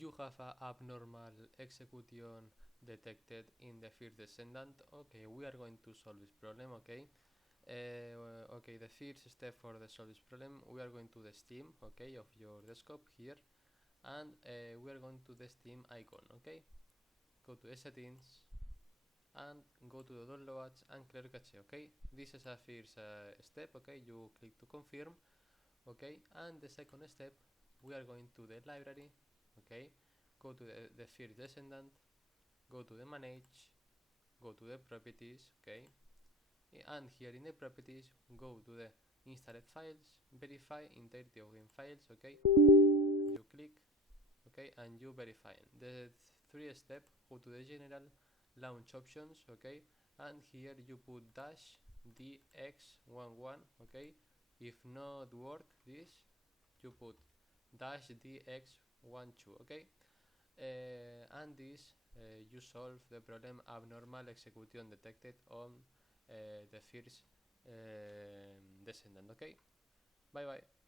you have a abnormal execution detected in the First Descendant. Okay, we are going to solve this problem. Okay. Okay, the first step for the solve this problem, we are going to the Steam, okay, of your desktop here, and we are going to the Steam icon. Okay, go to the settings and go to the downloads and clear cache. Okay, this is a first step. Okay, you click to confirm. Okay, and the second step, we are going to the library. Okay, go to the First Descendant, go to the manage, go to the properties. Okay, and here in the properties, go to the installed files, verify entirety of the files. Okay, you click, okay, and you verify the three step. Go to the general launch options. Okay, and here you put dash dx11. Okay, if not work this, you put dash dx12. Okay, and this you solve the problem abnormal execution detected on the first descendant. Okay, bye bye.